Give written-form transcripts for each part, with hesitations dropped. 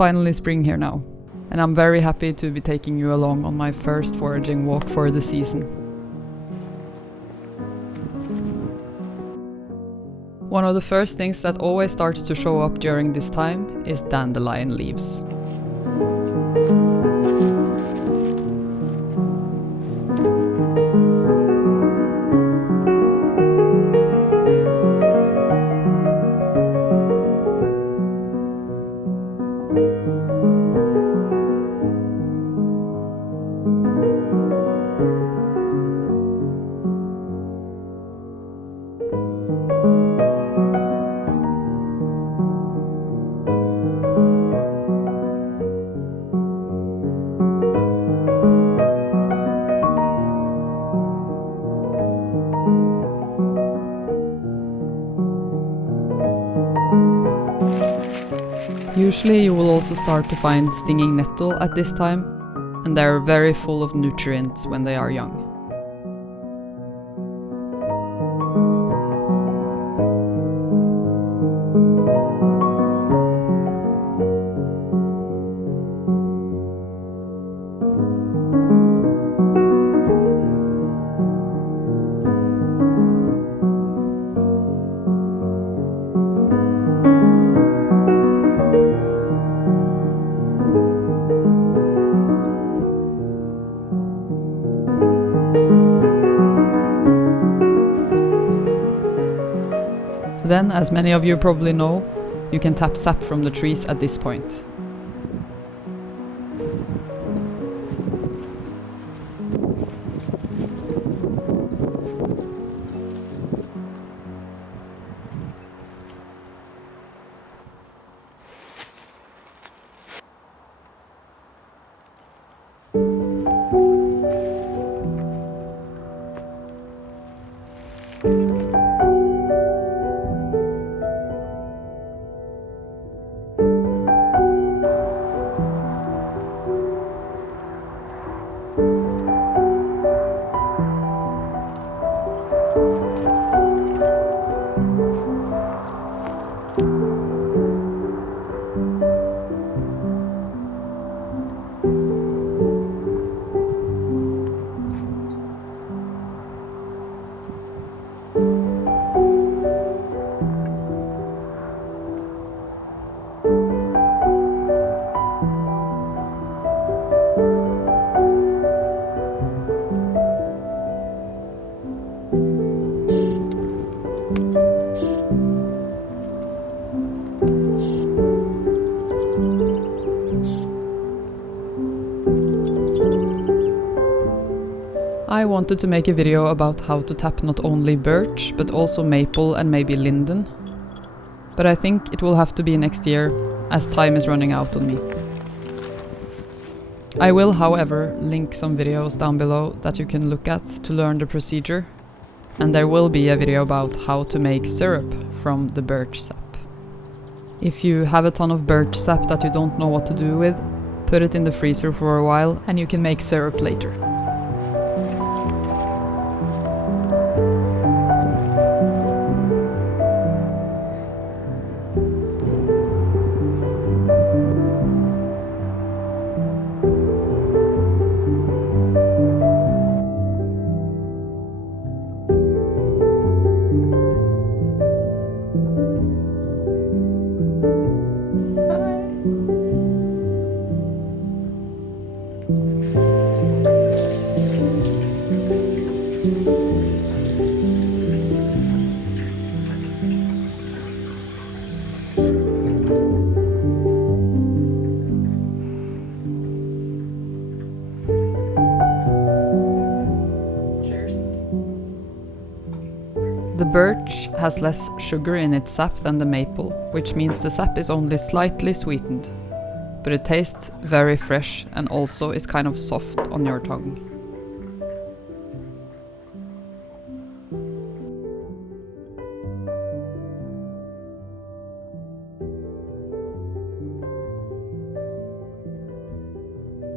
finally spring here now, and I'm very happy to be taking you along on my first foraging walk for the season. One of the first things that always starts to show up during this time is dandelion leaves. Usually you will also start to find stinging nettle at this time, and they are very full of nutrients when they are young. Then, as many of you probably know, you can tap sap from the trees at this point. I wanted to make a video about how to tap not only birch, but also maple and maybe linden. But I think it will have to be next year, as time is running out on me. I will, however, link some videos down below that you can look at to learn the procedure. And there will be a video about how to make syrup from the birch sap. If you have a ton of birch sap that you don't know what to do with, put it in the freezer for a while and you can make syrup later. The birch has less sugar in its sap than the maple, which means the sap is only slightly sweetened, but it tastes very fresh and also is kind of soft on your tongue.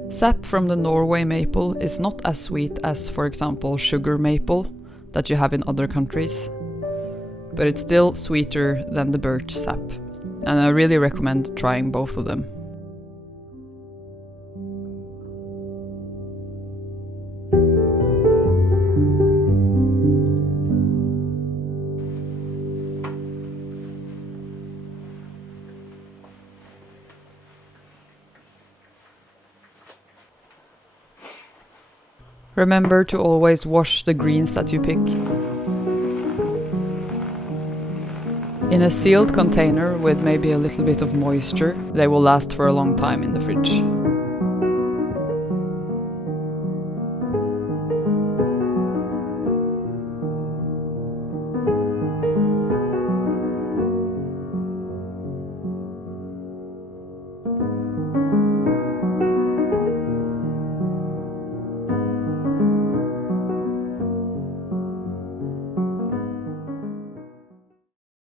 Sap from the Norway maple is not as sweet as, for example, sugar maple that you have in other countries, but it's still sweeter than the birch sap, and I really recommend trying both of them. Remember to always wash the greens that you pick. In a sealed container with maybe a little bit of moisture, they will last for a long time in the fridge.